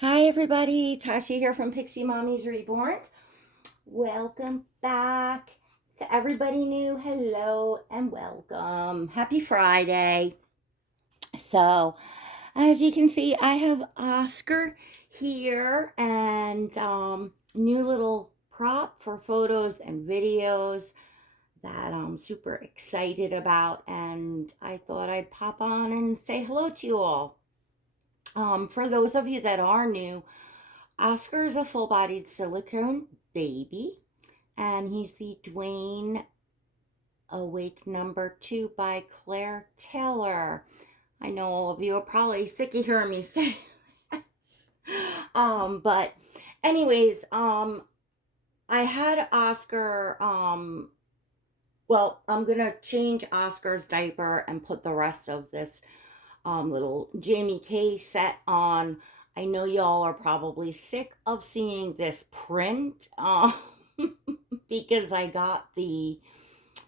Hi everybody, Tashi here from Pixie Mommy's Reborn. Welcome back to everybody new. Hello and welcome. Happy Friday. So, as you can see, I have Oscar here and new little prop for photos and videos that I'm super excited about, and I thought I'd pop on and say hello to you all. For those of you that are new, Oscar is a full bodied silicone baby, and he's the Dwayne Awake number 2 by Claire Taylor. I know all of you are probably sick of hearing me say this. But anyways, I had Oscar, well, I'm gonna change Oscar's diaper and put the rest of this little Jamie K set on. I know y'all are probably sick of seeing this print because I got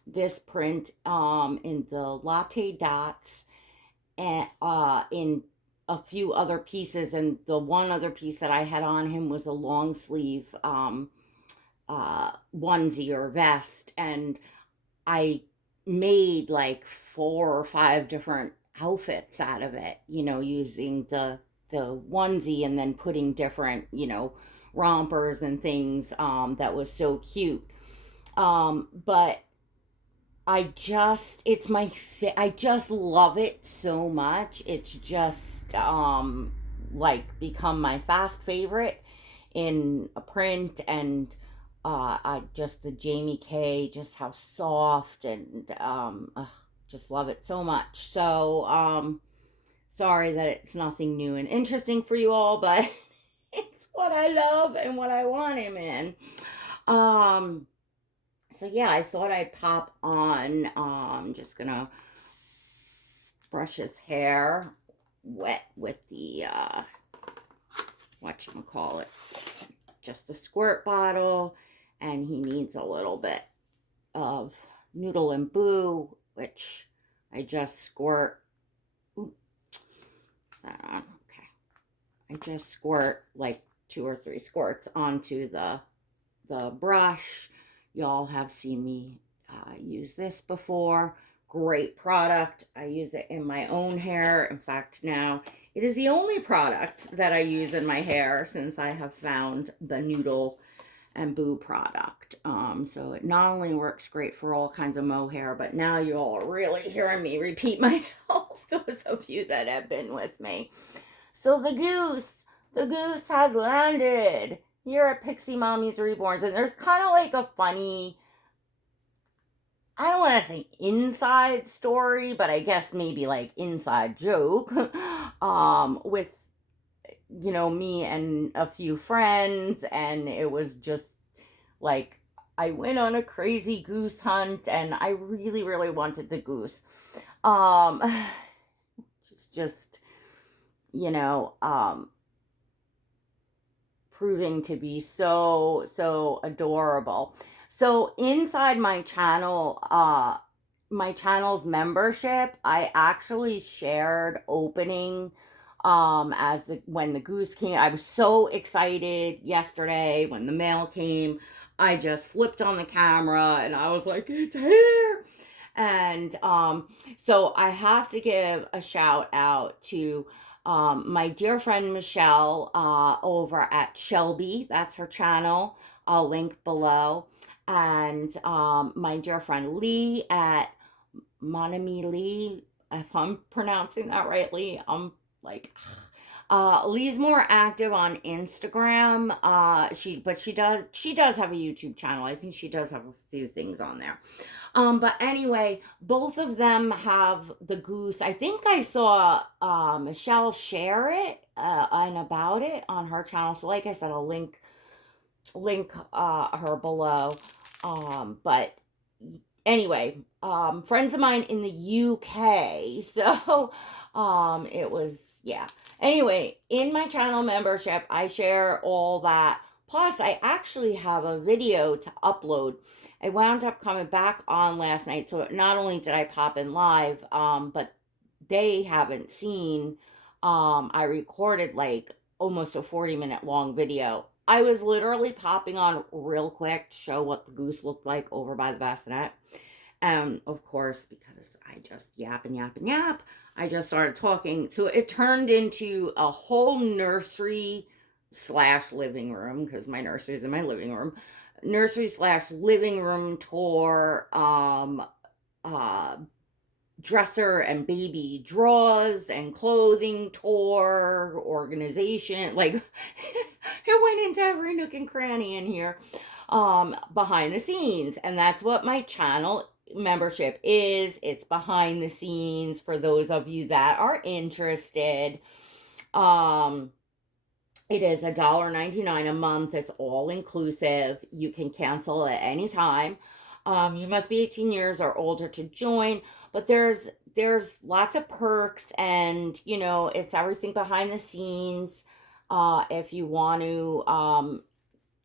this print in the latte dots and in a few other pieces, and the one other piece that I had on him was a long sleeve onesie or vest, and I made like 4 or 5 different outfits out of it, using the onesie and then putting different, rompers and things that was so cute. But I just love it so much. It's just like become my fast favorite in a print, and I just the Jamie K, just how soft, and just love it so much. So sorry that it's nothing new and interesting for you all, but it's what I love and what I want him in. Um, so yeah, I thought I'd pop on. Just gonna brush his hair wet with the whatchamacallit, just the squirt bottle, and he needs a little bit of Noodle and Boo, which I just squirt. Ooh, okay. I just squirt like 2 or 3 squirts onto the brush. Y'all have seen me use this before. Great product. I use it in my own hair. In fact, now it is the only product that I use in my hair since I have found the Noodle and Boo product. So it not only works great for all kinds of mohair, but now you all are really hearing me repeat myself, those of you that have been with me. So the goose has landed here at Pixie Mommy's Reborns, and there's kind of like a funny, I don't want to say inside story, but I guess maybe like inside joke, with me and a few friends, and it was just like I went on a crazy goose hunt, and I really, really wanted the goose. Um, just you know, proving to be so adorable. So inside my channel's membership, I actually shared opening as the when the goose came. I was so excited yesterday when the mail came. I just flipped on the camera and I was like, it's here. And so I have to give a shout out to my dear friend Michelle over at Shelby. That's her channel. I'll link below. And my dear friend Lee at Monami Lee, if I'm pronouncing that rightly. I'm like, Lee's more active on Instagram. She does have a YouTube channel. I think she does have a few things on there. But anyway, both of them have the goose. I think I saw Michelle share it and about it on her channel. So like I said, I'll link her below. But anyway, friends of mine in the UK. So it was, yeah. Anyway, in my channel membership, I share all that. Plus, I actually have a video to upload. I wound up coming back on last night, so not only did I pop in live, but they haven't seen. I recorded like almost a 40-minute long video. I was literally popping on real quick to show what the goose looked like over by the bassinet. Of course, because I just yap and yap and yap, I just started talking. So it turned into a whole nursery slash living room, because my nursery is in my living room. Nursery slash living room tour, uh, dresser and baby drawers and clothing tour, organization. Like, it went into every nook and cranny in here, behind the scenes. And that's what my channel membership is. It's behind the scenes for those of you that are interested. um it is $1.99 a month. It's all inclusive. You can cancel at any time. You must be 18 years or older to join, but there's lots of perks, and it's everything behind the scenes. If you want to,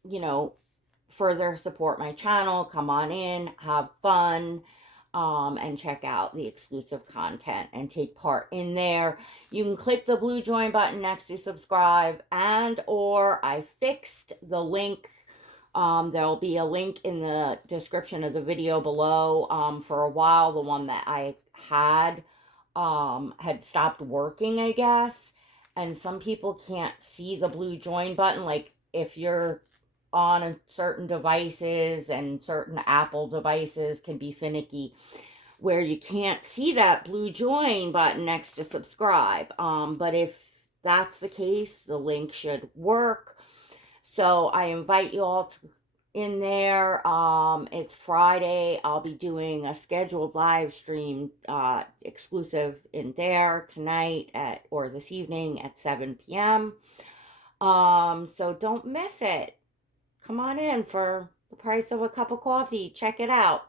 you know, further support my channel, come on in, have fun, and check out the exclusive content and take part in there. You can click the blue join button next to subscribe, and or I fixed the link. There'll be a link in the description of the video below. For a while, the one that I had stopped working, I guess. And some people can't see the blue join button. Like, if you're on certain devices, and certain Apple devices can be finicky, where you can't see that blue join button next to subscribe. But if that's the case, the link should work. So I invite you all to in there. It's Friday. I'll be doing a scheduled live stream, exclusive in there tonight or this evening at 7 p.m. So don't miss it. Come on in for the price of a cup of coffee. Check it out.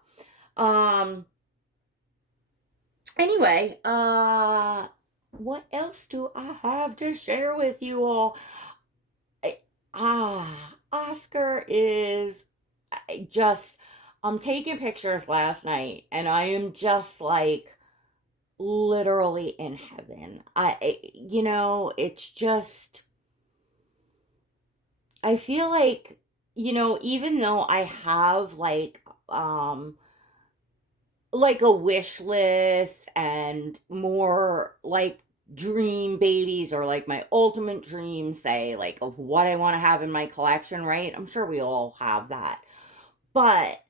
Anyway, what else do I have to share with you all? Oscar is I'm taking pictures last night, and I am just like literally in heaven. It's just, I feel like, even though I have like a wish list and more like dream babies, or like my ultimate dream, say, like, of what I want to have in my collection, right? I'm sure we all have that. But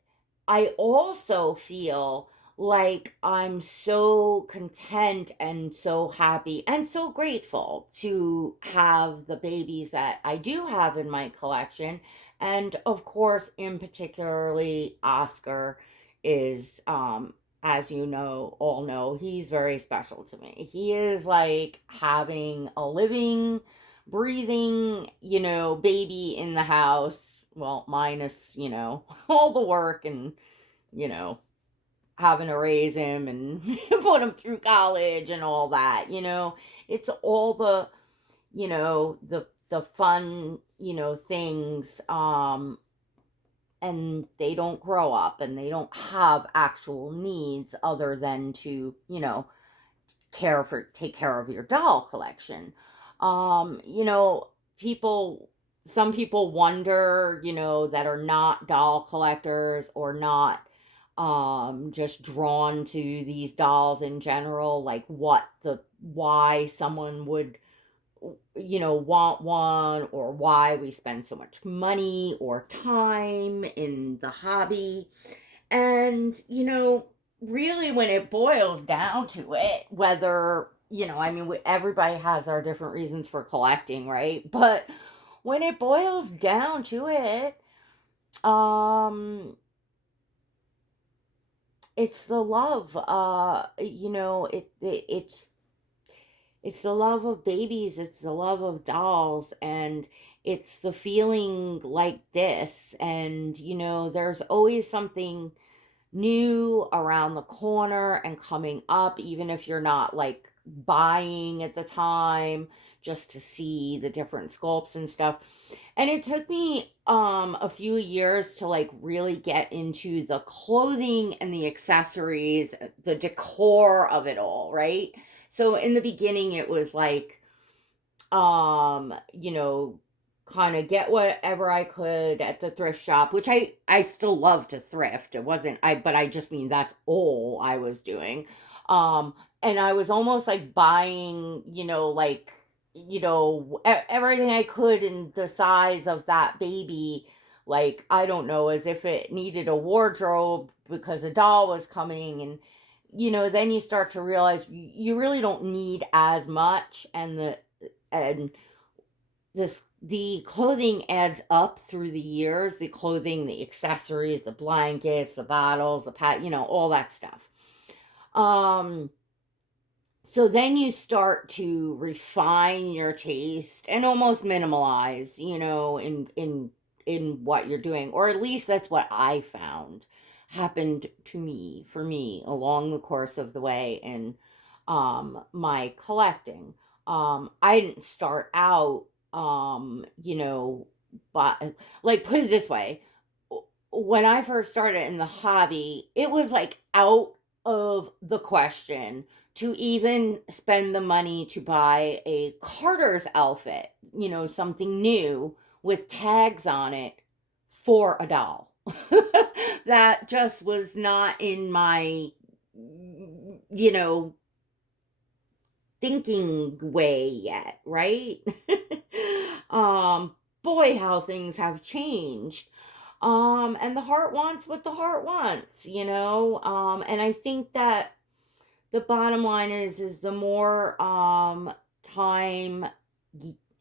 I also feel like I'm so content and so happy and so grateful to have the babies that I do have in my collection. And of course, in particularly, Oscar is, as all know, he's very special to me. He is like having a living, breathing, baby in the house. Well, minus, all the work and, you know, having to raise him and put him through college and all that. It's all the fun, things. And they don't grow up, and they don't have actual needs other than to, take care of your doll collection. Um, you know, people, some people wonder, that are not doll collectors, or not, just drawn to these dolls in general, like why someone would, want one, or why we spend so much money or time in the hobby. And, really, when it boils down to it, whether, everybody has their different reasons for collecting, right? But when it boils down to it, um, it's the love. It's the love of babies, it's the love of dolls, and it's the feeling like this. And, there's always something new around the corner and coming up, even if you're not like buying at the time, just to see the different sculpts and stuff. And it took me a few years to like really get into the clothing and the accessories, the decor of it all, right? So in the beginning, it was like, You know, kind of get whatever I could at the thrift shop, which I still love to thrift. It wasn't I but I just mean that's all I was doing. Um and I was almost like buying, like, everything I could in the size of that baby, like, I don't know, as if it needed a wardrobe because a doll was coming. And then you start to realize you really don't need as much. And the clothing adds up through the years, the clothing, the accessories, the blankets, the bottles, the pat, all that stuff. um so then you start to refine your taste and almost minimalize, in what you're doing, or at least that's what I found happened to me, for me, along the course of the way in my collecting. I didn't start out, but, like, put it this way, when I first started in the hobby, it was like out of the question to even spend the money to buy a Carter's outfit, something new with tags on it for a doll. That just was not in my, you know, thinking way yet, right? Boy, how things have changed. And the heart wants what the heart wants, and I think that the bottom line is the more time,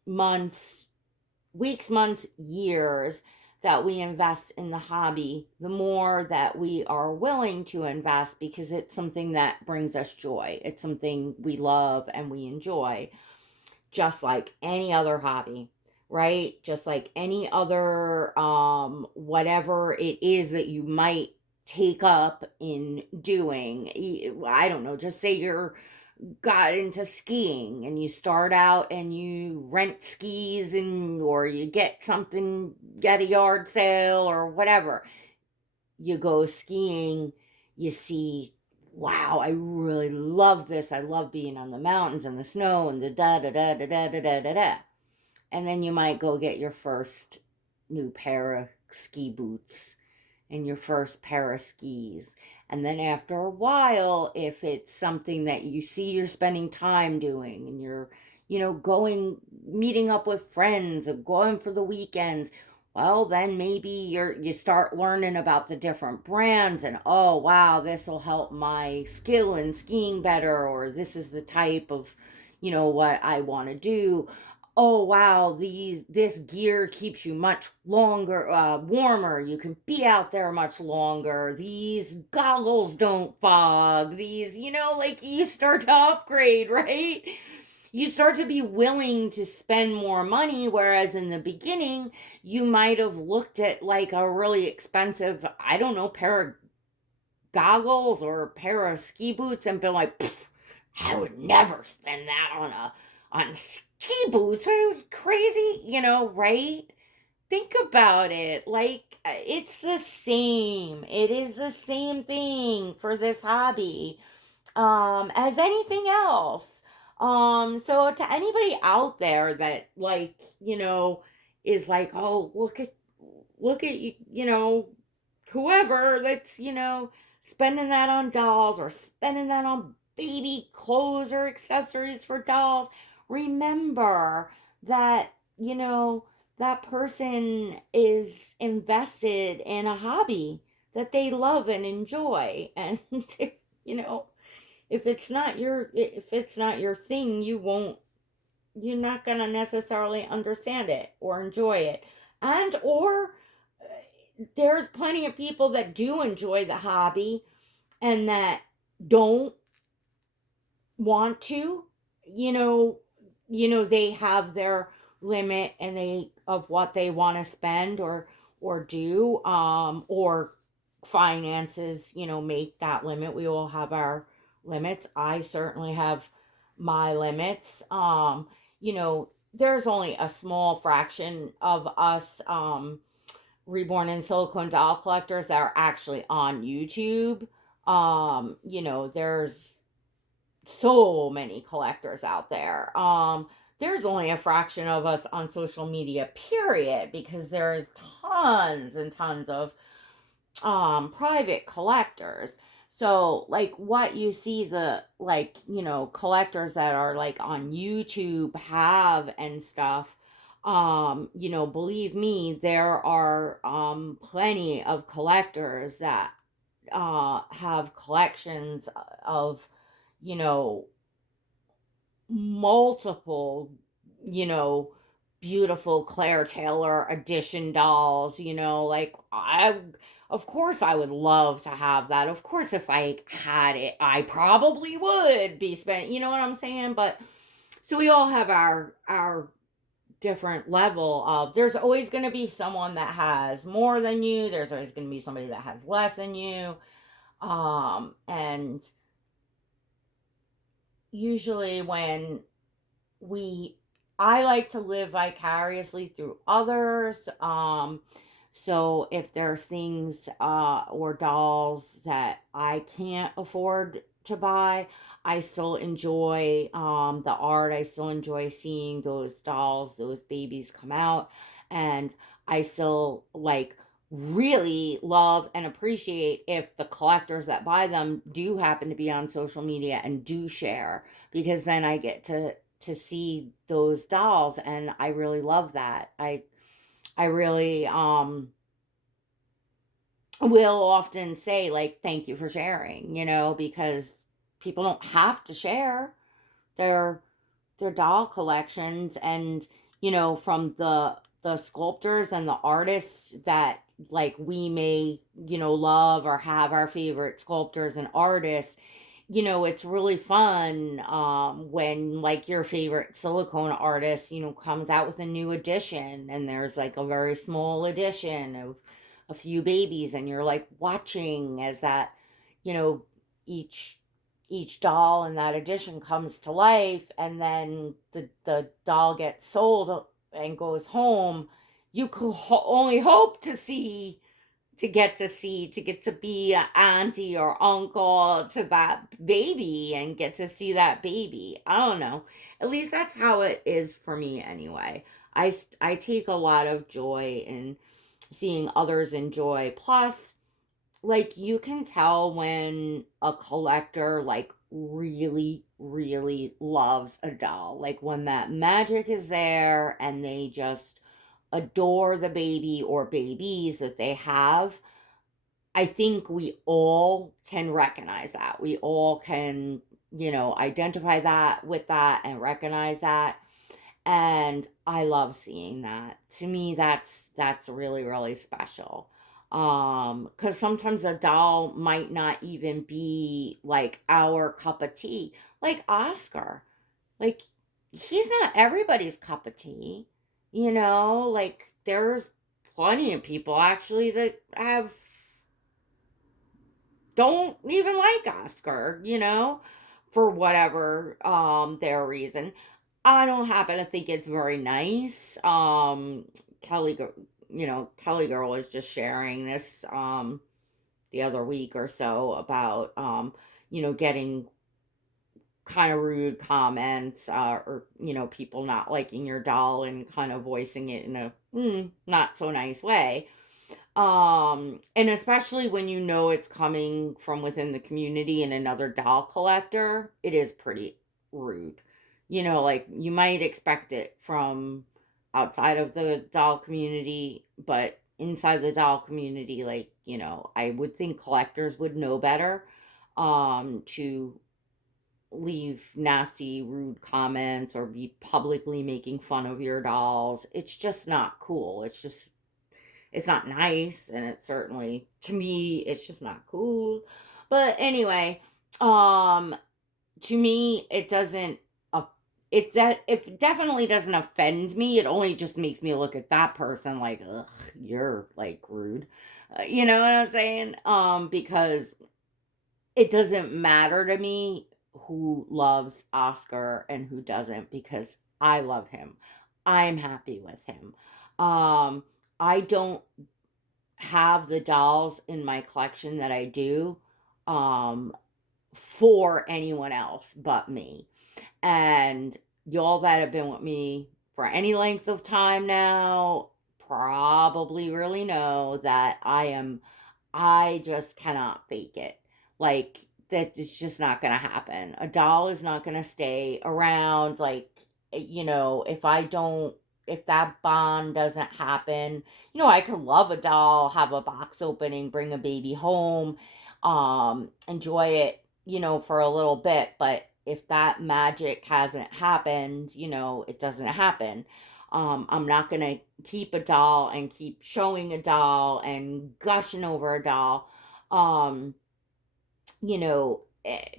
months, weeks, months, years that we invest in the hobby, the more that we are willing to invest, because it's something that brings us joy. It's something we love and we enjoy, just like any other hobby, right? Just like any other whatever it is that you might take up in doing. I don't know, just say you're got into skiing and you start out and you rent skis, and or you get something at a yard sale or whatever. You go skiing, you see, wow, I really love this. I love being on the mountains and the snow and the da da da da da da da da da. And then you might go get your first new pair of ski boots and your first pair of skis. And then after a while, if it's something that you see you're spending time doing, and you're, going, meeting up with friends or going for the weekends, well, then maybe you start learning about the different brands, and, oh wow, this will help my skill in skiing better, or this is the type of, what I want to do. Oh wow, this gear keeps you much longer, warmer, you can be out there much longer, these goggles don't fog, these, like, you start to upgrade, right? You start to be willing to spend more money, whereas in the beginning you might have looked at like a really expensive, I don't know, pair of goggles or a pair of ski boots and been like, I would never spend that on ski boots. Are you crazy? Right? Think about it. Like, it's the same. It is the same thing for this hobby, as anything else. So to anybody out there that, like, is like, oh, look at you, whoever that's, spending that on dolls or spending that on baby clothes or accessories for dolls. Remember that, that person is invested in a hobby that they love and enjoy. And, you know, if it's not your thing, you're not going to necessarily understand it or enjoy it. And or there's plenty of people that do enjoy the hobby and that don't want to, you know they have their limit, and they of what they want to spend or do, or finances, make that limit. We all have our limits. I certainly have my limits. There's only a small fraction of us, reborn and silicone doll collectors, that are actually on YouTube. There's so many collectors out there. there's only a fraction of us on social media, period, because there's tons and tons of private collectors. So like what you see, the like, collectors that are like on YouTube have and stuff, believe me, there are plenty of collectors that have collections of, you know multiple, you know, beautiful Claire Taylor edition dolls, like of course I would love to have that. Of course, if I had it, I probably would be spent, you know what I'm saying? But so we all have our different level of, there's always going to be someone that has more than you, there's always going to be somebody that has less than you. And usually when we I like to live vicariously through others. So if there's things or dolls that I can't afford to buy, I still enjoy the art. I still enjoy seeing those dolls, those babies come out, and I still like really love and appreciate if the collectors that buy them do happen to be on social media and do share, because then I get to see those dolls, and I really love that. I really will often say like thank you for sharing, because people don't have to share their their doll collections. And from the sculptors and the artists that like we may love or have our favorite sculptors and artists, it's really fun when like your favorite silicone artist, comes out with a new edition, and there's like a very small edition of a few babies, and you're like watching as that, you know, each each doll in that edition comes to life, and then the doll gets sold and goes home. You could only hope to get to be an auntie or uncle to that baby and get to see that baby. I don't know. At least that's how it is for me anyway. I take a lot of joy in seeing others enjoy. Plus, like you can tell when a collector like really really loves a doll. Like when that magic is there and they just adore the baby or babies that they have. I think we all can recognize that. We all can, identify that with that and recognize that. And I love seeing that. To me, that's really, really special. Because sometimes a doll might not even be like our cup of tea. Like Oscar. Like he's not everybody's cup of tea. Like there's plenty of people actually that have don't even like Oscar, for whatever their reason. I don't happen to think it's very nice. Kelly, Kelly girl was just sharing this the other week or so about getting kind of rude comments, or people not liking your doll and kind of voicing it in a not so nice way. And especially when it's coming from within the community and another doll collector, it is pretty rude. Like you might expect it from outside of the doll community, but inside the doll community, like, I would think collectors would know better to leave nasty, rude comments or be publicly making fun of your dolls. It's just not cool. It's not nice, and it's certainly, to me, it's just not cool. But anyway, um to me it doesn't it definitely doesn't offend me. It only just makes me look at that person like, ugh, you're like rude. You know what I'm saying? Because it doesn't matter to me who loves Oscar and who doesn't, because I love him. I'm happy with him. I don't have the dolls in my collection that I do um for anyone else but me. And y'all that have been with me for any length of time now probably really know that I just cannot fake it. Like, that is just not gonna happen. A doll is not gonna stay around. Like, if that bond doesn't happen, I could love a doll, have a box opening, bring a baby home, enjoy it, for a little bit. But if that magic hasn't happened, it doesn't happen. I'm not gonna keep a doll and keep showing a doll and gushing over a doll. Um,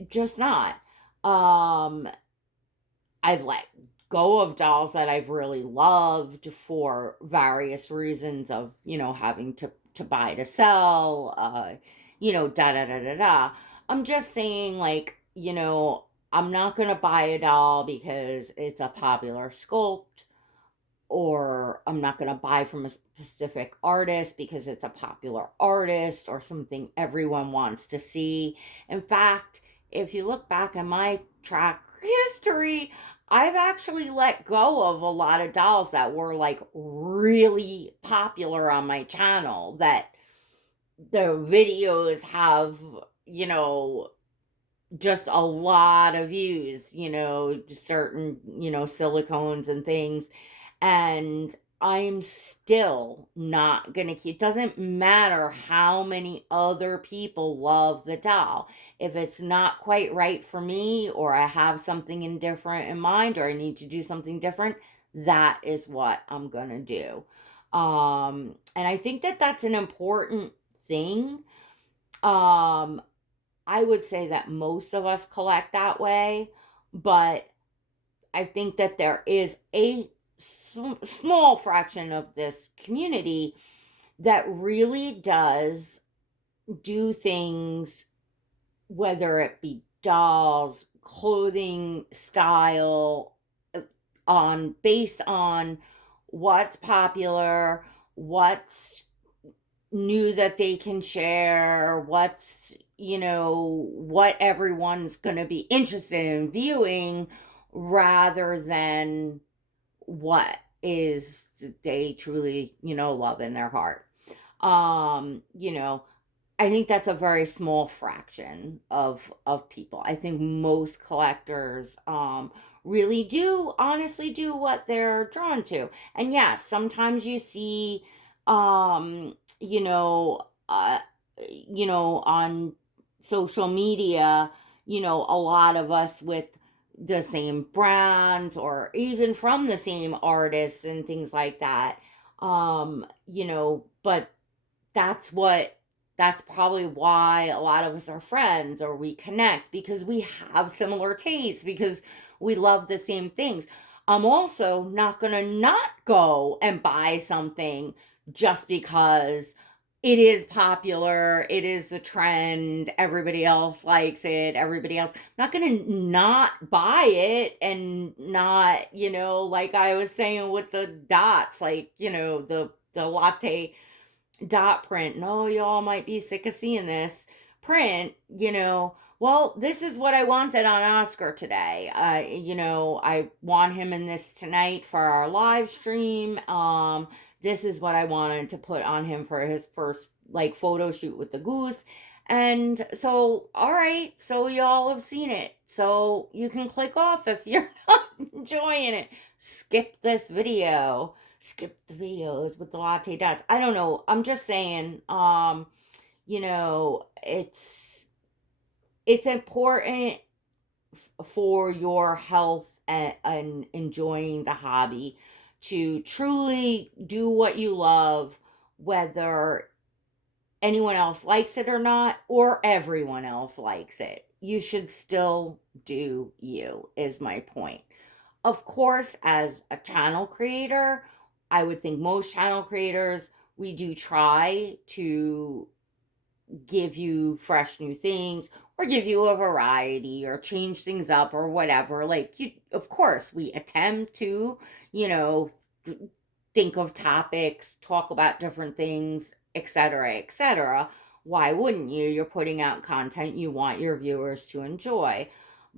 just not. Um, I've let go of dolls that I've really loved for various reasons of, having to buy to sell, da da da da da. I'm just saying, like, I'm not gonna buy a doll because it's a popular sculpt, or I'm not going to buy from a specific artist because it's a popular artist or something everyone wants to see. In fact, if you look back at my track history, I've actually let go of a lot of dolls that were like really popular on my channel, that the videos have, you know, just a lot of views, certain, silicones and things. And I'm still not gonna keep, it doesn't matter how many other people love the doll. If it's not quite right for me, or I have something indifferent in mind, or I need to do something different, that is what I'm gonna do. And I think that that's an important thing. Um, I would say that most of us collect that way, but I think that there is a small fraction of this community that really does do things, whether it be dolls, clothing style, based on what's popular, what's new that they can share, what everyone's going to be interested in viewing, rather than what is they truly, love in their heart. Um, you know, I think that's a very small fraction of people. I think most collectors really do honestly do what they're drawn to. And yes, sometimes you see um you know uh on social media, a lot of us with the same brands, or even from the same artists and things like that. But that's what that's probably why a lot of us are friends, or we connect, because we have similar tastes, because we love the same things. I'm also not going to not go and buy something just because it is popular, it is the trend, everybody else likes it, everybody else. I'm not going to not buy it, and not, like I was saying with the dots, like, the latte dot print. No, y'all might be sick of seeing this print, Well, this is what I wanted on Oscar today. I want him in this tonight for our live stream. This is what I wanted to put on him for his first like photo shoot with the Goose. And so, all right, so y'all have seen it. So you can click off if you're not enjoying it. Skip this video, skip the videos with the latte dots. I don't know. I'm just saying, it's important for your health, and enjoying the hobby, to truly do what you love, whether anyone else likes it or not, or everyone else likes it. You should still do you, is my point. Of course, as a channel creator, I would think most channel creators, we do try to give you fresh new things, or give you a variety, or change things up, or whatever. Like, you, of course, we attempt to, you know, think of topics, talk about different things, etc., etc. Why wouldn't you? You're putting out content you want your viewers to enjoy.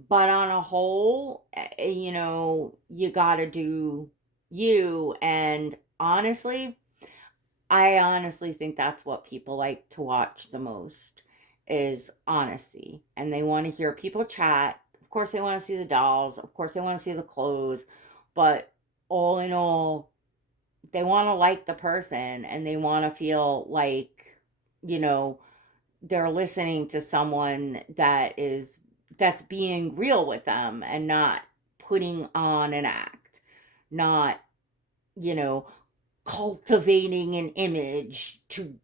But on a whole, you got to do you. And I honestly think that's what people like to watch the most is honesty. And they want to hear people chat. Of course, they want to see the dolls. Of course, they want to see the clothes. But all in all, they want to like the person and they want to feel like, you know, they're listening to someone that's being real with them and not putting on an act, not, you know, cultivating an image to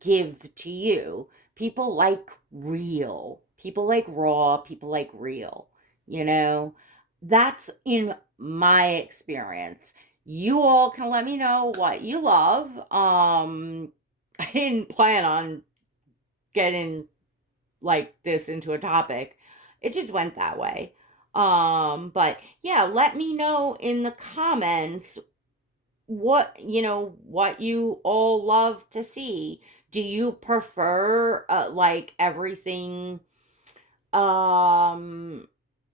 give to you. People like real. People like raw. People like real. You know, that's in my experience. You all can let me know what you love. I didn't plan on getting like this into a topic. It just went that way. But yeah, let me know in the comments what you all love to see. Do you prefer like everything um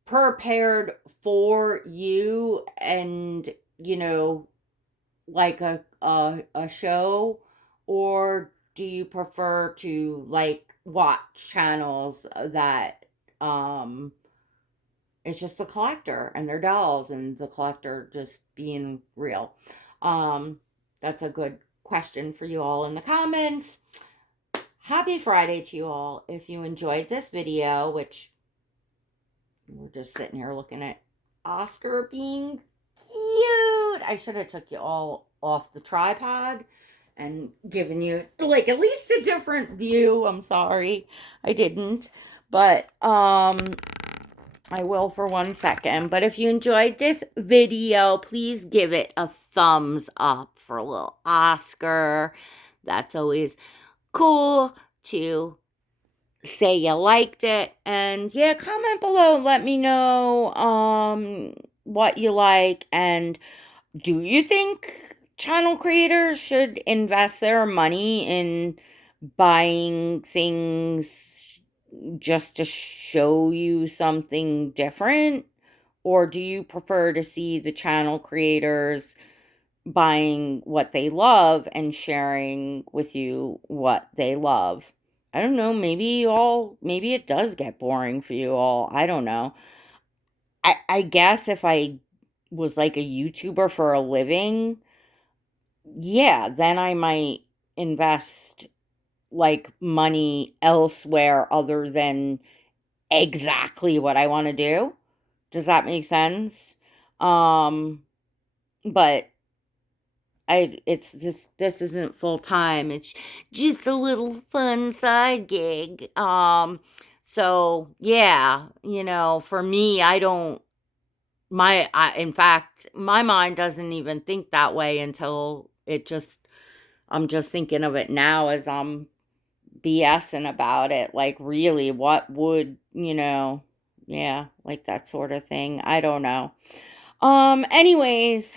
prepared for you and like a show, or do you prefer to like watch channels that um it's just the collector and their dolls and the collector just being real? Um, that's a good question for you all in the comments. Happy Friday to you all. If you enjoyed this video, which we're just sitting here looking at Oscar being cute. I should have took you all off the tripod and given you like at least a different view. I'm sorry I didn't. But I will for 1 second. But if you enjoyed this video, please give it a thumbs up for a little Oscar. That's always cool to say you liked it. And yeah, comment below. Let me know what you like. And do you think channel creators should invest their money in buying things just to show you something different? Or do you prefer to see the channel creators buying what they love and sharing with you what they love? I don't know, maybe it does get boring for you all. I don't know. I guess if I was like a YouTuber for a living, yeah, then I might invest like money elsewhere other than exactly what I want to do. Does that make sense? Um, but it's this isn't full time. It's just a little fun side gig. So yeah, for me, I don't in fact, my mind doesn't even think that way until I'm just thinking of it now as I'm BSing about it. Like, really, what would, yeah, like that sort of thing. I don't know. Anyways,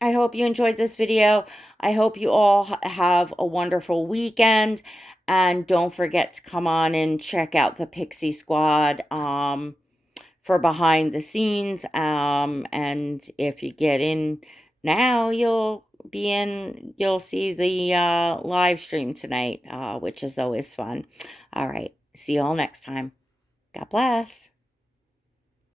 I hope you enjoyed this video. I hope you all have a wonderful weekend. And don't forget to come on and check out the Pixie Squad for behind the scenes. And if you get in now, you'll see the live stream tonight, which is always fun. All right. See you all next time. God bless.